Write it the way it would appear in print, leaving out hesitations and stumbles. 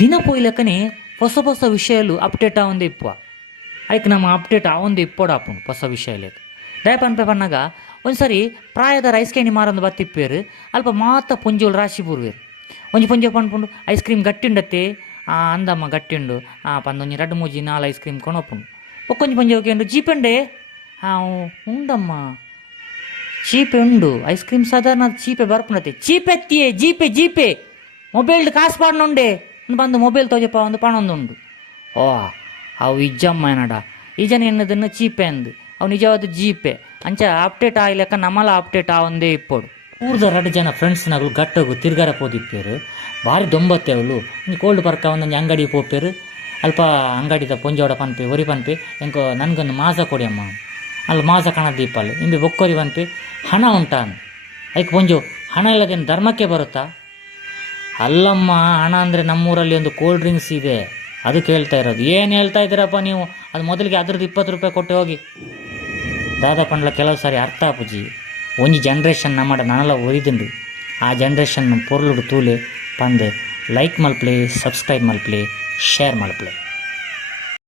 ದಿನ ಪೋಯ್ಲಕ್ಕನೆ ಹೊಸ ಹೊಸ ವಿಷಯಲು ಅಪ್ಡೇಟ್ ಆವೊಂದೇ ಇಪ್ಪುವ ಐಕ್ ನಮ್ಮ ಅಪ್ಡೇಟ್ ಆವೊಂದೇ ಇಪ್ಪೋಡಾಪುಂಡು ಹೊಸ ವಿಷಯಲೇಕ್ ದಯ ಪನ್ಪೆ ಪನ್ನಗ ಒಂದ್ಸರಿ ಪ್ರಾಯದ ಐಸ್ ಕ್ಯಾಂಡಿ ಮಾರೊಂದು ಬತ್ತಿಪ್ಪೇರು ಅಲ್ಪ ಮಾತ ಪೊಂಜೋಳು ರಾಶಿ ಪೂರ್ವೇರು ಒಂಜಿ ಪೊಂಜೆ ಪನ್ಪುಂಡು ಐಸ್ ಕ್ರೀಮ್ ಗಟ್ಟಿಂಡತ್ತೆ ಅಂದಮ್ಮ ಗಟ್ಟಿಂಡು ಪಂದೊಂಜಿ 2-3-4 ಐಸ್ ಕ್ರೀಮ್ ಕೊನೊಪ್ಪುಂಡು ಒಕ್ಕೊಂಜಿ ಪೊಂಜೆ ಹೋಗ್ಯಂಡು ಜೀಪೆಂಡೆ ಉಂಡಮ್ಮ ಚೀಪೆ ಉಂಡು ಐಸ್ ಕ್ರೀಮ್ ಸಾಧಾರಣ ಚೀಪೆ ಬರ್ಪುಂಡತ್ತೆ ಚೀಪೆತ್ತಿಯೇ ಜೀಪೆ ಜೀಪೆ ಮೊಬೈಲ್ಡ್ ಕಾಸು ಪಾಡ್ನುಂಡೆ ಬಂದು ಮೊಬೈಲ್ ತೋಜಪ್ಪ ಒಂದು ಪಣೊಂದುಂಡು ಅವು ಇಜ್ಜಮ್ಮ ಏನಡ ಈಜನ ಎನ್ನದನ್ನು ಚೀಪೆ ಅಂದು ಅವು ನಿಜವಾದ ಜೀಪೆ ಅಂಚ ಅಪ್ಡೇಟ್ ಆಗ್ಲಿಕ್ಕ ನಮ್ಮಲ್ಲ ಅಪ್ಡೇಟ್ ಆವೊಂದೇ ಇಪ್ಪೋಡು ಊರ್ದ 2 ಜನ ಫ್ರೆಂಡ್ಸ್ನಗಳು ಗಟ್ಟಗು ತಿರ್ಗಾರ ಪೋದಿಪ್ಪೇರು ಭಾರಿ ದೊಂಬತ್ತೇವಳು ಕೋಲ್ಡ್ ಬರ್ಕ ಒಂದೊಂದು ಅಂಗಡಿ ಪೋಪೇರು ಅಲ್ಪ ಅಂಗಡಿದ ಪೊಂಜೋಡ ಪನ್ಪೆ ಒರಿ ಪನ್ಪೆ ಎಂಕೋ ನನಗೊಂದು ಮಾಸ ಕೊಡಿ ಅಮ್ಮ ಅಲ್ಲಿ ಮಾಸ ಕಣ ದೀಪಲ್ ಇಂಬೆ ಬೊಕ್ಕೊರಿ ಪನ್ಪೆ ಹಣ ಉಂಟಾನು ಐಕ್ ಪೊಂಜು ಹಣ ಇಲ್ಲದೇನು ಧರ್ಮಕ್ಕೆ ಬರುತ್ತಾ ಅಲ್ಲಮ್ಮ ಹಣ ಅಂದರೆ ನಮ್ಮೂರಲ್ಲಿ ಒಂದು ಕೋಲ್ಡ್ ಡ್ರಿಂಕ್ಸ್ ಇದೆ ಅದು ಕೇಳ್ತಾ ಇರೋದು ಏನು ಹೇಳ್ತಾ ಇದ್ದೀರಪ್ಪ ನೀವು ಅದು ಮೊದಲಿಗೆ ಅದ್ರದ್ದು 20 ರೂಪಾಯಿ ಕೊಟ್ಟು ಹೋಗಿ ದಾದಾ ಪಂಡ್ಲ ಕೆಲವು ಸಾರಿ ಅರ್ಥ ಆಪುಜಿ ಒಂಜಿ ಜನ್ರೇಷನ್ ನಮ್ಮಡ ನನಲ ಒರಿದುಂಡು ಆ ಜನ್ರೇಷನ್ ಪೊರ್ಲುಡು ತೂಲೆ ಪಂದೆ ಲೈಕ್ ಮಲ್ಪ್ಲೆ ಸಬ್ಸ್ಕ್ರೈಬ್ ಮಲ್ಪ್ಲೆ ಶೇರ್ ಮಲ್ಪ್ಲೆ.